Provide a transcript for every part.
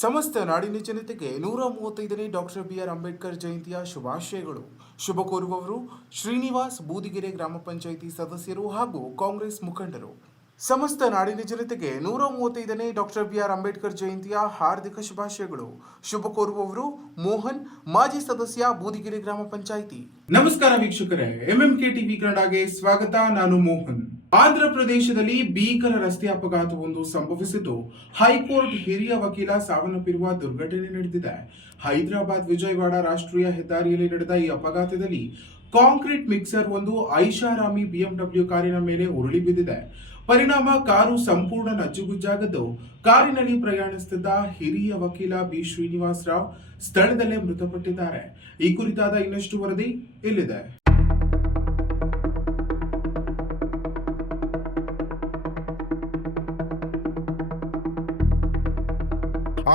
ಸಮಸ್ತ ನಾಡಿನ ಜನತೆಗೆ 135ನೇ ಡಾಕ್ಟರ್ ಬಿಆರ್ ಅಂಬೇಡ್ಕರ್ ಜಯಂತಿಯ ಶುಭಾಶಯಗಳು. ಶುಭ ಕೋರುವವರು ಶ್ರೀನಿವಾಸ್, ಬೂದಿಗೆರೆ ಗ್ರಾಮ ಪಂಚಾಯಿತಿ ಸದಸ್ಯರು ಹಾಗೂ ಕಾಂಗ್ರೆಸ್ ಮುಖಂಡರು. ಸಮಸ್ತ ನಾಡಿನ ಜನತೆಗೆ 135ನೇ ಡಾಕ್ಟರ್ ಬಿಆರ್ ಅಂಬೇಡ್ಕರ್ ಜಯಂತಿಯ ಹಾರ್ದಿಕ ಶುಭಾಶಯಗಳು. ಶುಭ ಕೋರುವವರು ಮೋಹನ್, ಮಾಜಿ ಸದಸ್ಯ, ಬೂದಿಗೆರೆ ಗ್ರಾಮ ಪಂಚಾಯಿತಿ. ನಮಸ್ಕಾರ ವೀಕ್ಷಕರೇ, ಎಂಎಂಕೆ ಟಿವಿ ಕನ್ನಡಗೆ ಸ್ವಾಗತ. ನಾನು ಮೋಹನ್. ಆಂಧ್ರ ಪ್ರದೇಶದಲ್ಲಿ ಭೀಕರ ರಸ್ತೆ ಅಪಘಾತವೊಂದು ಸಂಭವಿಸಿದ್ದು ಹೈಕೋರ್ಟ್ ಹಿರಿಯ ವಕೀಲ ಸಾವನ್ನಪ್ಪಿರುವ ದುರ್ಘಟನೆ ನಡೆದಿದೆ. ಹೈದರಾಬಾದ್ ವಿಜಯವಾಡ ರಾಷ್ಟ್ರೀಯ ಹೆದ್ದಾರಿಯಲ್ಲಿ ನಡೆದ ಈ ಅಪಘಾತದಲ್ಲಿ ಕಾಂಕ್ರೀಟ್ ಮಿಕ್ಸರ್ ಒಂದು ಐಷಾರಾಮಿ ಬಿಎಂಡಬ್ಲ್ಯೂ ಕಾರಿನ ಮೇಲೆ ಉರುಳಿ ಬಿದ್ದಿದೆ. ಪರಿಣಾಮ ಕಾರು ಸಂಪೂರ್ಣ ನಜ್ಜುಗುಜ್ಜಾಗಿದ್ದು, ಕಾರಿನಲ್ಲಿ ಪ್ರಯಾಣಿಸುತ್ತಿದ್ದ ಹಿರಿಯ ವಕೀಲ ಬಿ ಶ್ರೀನಿವಾಸ್ ರಾವ್ ಸ್ಥಳದಲ್ಲೇ ಮೃತಪಟ್ಟಿದ್ದಾರೆ. ಈ ಕುರಿತಾದ ಇನ್ನಷ್ಟು ವರದಿ ಇಲ್ಲಿದೆ.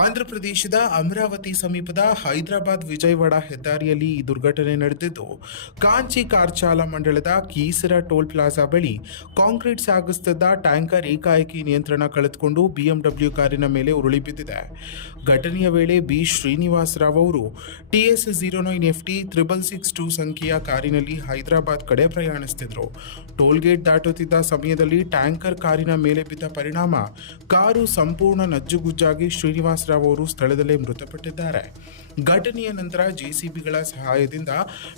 ಆಂಧ್ರ ಪ್ರದೇಶದ ಅಮರಾವತಿ ಸಮೀಪದ ಹೈದರಾಬಾದ್ ವಿಜಯವಾಡ ಹೆದ್ದಾರಿಯಲ್ಲಿ ಈ ದುರ್ಘಟನೆ ನಡೆದಿದ್ದು, ಕಾಂಚಿ ಕಾರ್ಚಾಲ ಮಂಡಳದ ಕೀಸರ ಟೋಲ್ ಪ್ಲಾಜಾ ಬಳಿ ಕಾಂಕ್ರೀಟ್ ಸಾಗಿಸುತ್ತಿದ್ದ ಟ್ಯಾಂಕರ್ ಏಕಾಏಕಿ ನಿಯಂತ್ರಣ ಕಳೆದುಕೊಂಡು ಬಿಎಂಡಬ್ಲ್ಯೂ ಕಾರಿನ ಮೇಲೆ ಉರುಳಿ ಬಿದ್ದಿದೆ. ಘಟನೆಯ ವೇಳೆ ಬಿ ಶ್ರೀನಿವಾಸ್ ರಾವ್ ಅವರು TS 09 FT 6662 ಸಂಖ್ಯೆಯ ಕಾರಿನಲ್ಲಿ ಹೈದರಾಬಾದ್ ಕಡೆ ಪ್ರಯಾಣಿಸುತ್ತಿದ್ದರು. ಟೋಲ್ಗೇಟ್ ದಾಟುತ್ತಿದ್ದ ಸಮಯದಲ್ಲಿ ಟ್ಯಾಂಕರ್ ಕಾರಿನ ಮೇಲೆ ಬಿದ್ದ ಪರಿಣಾಮ ಕಾರು ಸಂಪೂರ್ಣ ನಜ್ಜುಗುಜ್ಜಾಗಿ ಶ್ರೀನಿವಾಸ್ ರಾವ್ ಅವರು ಸ್ಥಳದಲ್ಲೇ ಮೃತಪಟ್ಟಿದ್ದಾರೆ. ಘಟನೆಯ ನಂತರ ಜೆಸಿಬಿಗಳ ಸಹಾಯದಿಂದ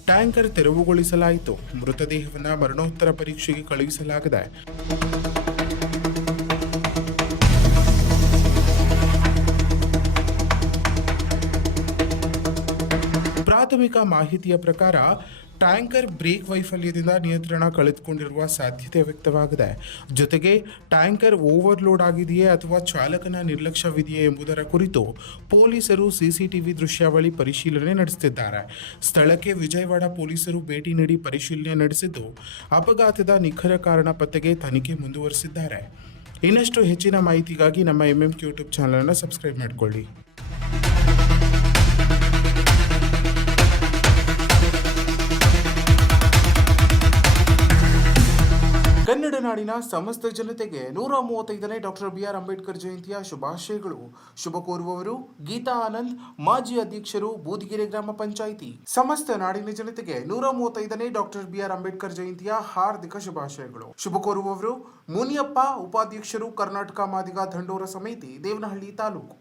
ಟ್ಯಾಂಕರ್ ತೆರವುಗೊಳಿಸಲಾಯಿತು. ಮೃತದೇಹವನ್ನು ಮರಣೋತ್ತರ ಪರೀಕ್ಷೆಗೆ ಕಳುಹಿಸಲಾಗಿದೆ. ಪ್ರಾಥಮಿಕ ಮಾಹಿತಿಯ ಪ್ರಕಾರ ಟ್ಯಾಂಕರ್ ಬ್ರೇಕ್ ವೈಫಲ್ಯದಿಂದ ನಿಯಂತ್ರಣ ಕಳೆದುಕೊಂಡಿರುವ ಸಾಧ್ಯತೆ ವ್ಯಕ್ತವಾಗಿದೆ. ಜೊತೆಗೆ ಟ್ಯಾಂಕರ್ ಓವರ್ಲೋಡ್ ಆಗಿದೆಯೇ ಅಥವಾ ಚಾಲಕನ ನಿರ್ಲಕ್ಷ್ಯವಿದೆಯೇ ಎಂಬುದರ ಕುರಿತು ಪೊಲೀಸರು ಸಿಸಿಟಿವಿ ದೃಶ್ಯಾವಳಿ ಪರಿಶೀಲನೆ ನಡೆಸುತ್ತಿದ್ದಾರೆ. ಸ್ಥಳಕ್ಕೆ ವಿಜಯವಾಡ ಪೊಲೀಸರು ಭೇಟಿ ನೀಡಿ ಪರಿಶೀಲನೆ ನಡೆಸಿದ್ದು, ಅಪಘಾತದ ನಿಖರ ಕಾರಣ ಪತ್ತೆಗೆ ತನಿಖೆ ಮುಂದುವರಿಸಿದ್ದಾರೆ. ಇನ್ನಷ್ಟು ಹೆಚ್ಚಿನ ಮಾಹಿತಿಗಾಗಿ ನಮ್ಮ MMK ಯೂಟ್ಯೂಬ್ ಚಾನಲನ್ನು ಸಬ್ಸ್ಕ್ರೈಬ್ ಮಾಡಿಕೊಳ್ಳಿ. ಕನ್ನಡ ನಾಡಿನ ಸಮಸ್ತ ಜನತೆಗೆ 135ನೇ ಡಾಕ್ಟರ್ ಬಿಆರ್ ಅಂಬೇಡ್ಕರ್ ಜಯಂತಿಯ ಶುಭಾಶಯಗಳು. ಶುಭ ಕೋರುವವರು ಗೀತಾ ಆನಂದ್, ಮಾಜಿ ಅಧ್ಯಕ್ಷರು, ಬೂದಿಗೆರೆ ಗ್ರಾಮ ಪಂಚಾಯಿತಿ. ಸಮಸ್ತ ನಾಡಿನ ಜನತೆಗೆ 135ನೇ ಡಾಕ್ಟರ್ ಬಿಆರ್ ಅಂಬೇಡ್ಕರ್ ಜಯಂತಿಯ ಹಾರ್ದಿಕ ಶುಭಾಶಯಗಳು. ಶುಭ ಕೋರುವವರು ಮುನಿಯಪ್ಪ, ಉಪಾಧ್ಯಕ್ಷರು, ಕರ್ನಾಟಕ ಮಾದಿಗ ದಂಡೋರ ಸಮಿತಿ, ದೇವನಹಳ್ಳಿ ತಾಲೂಕು.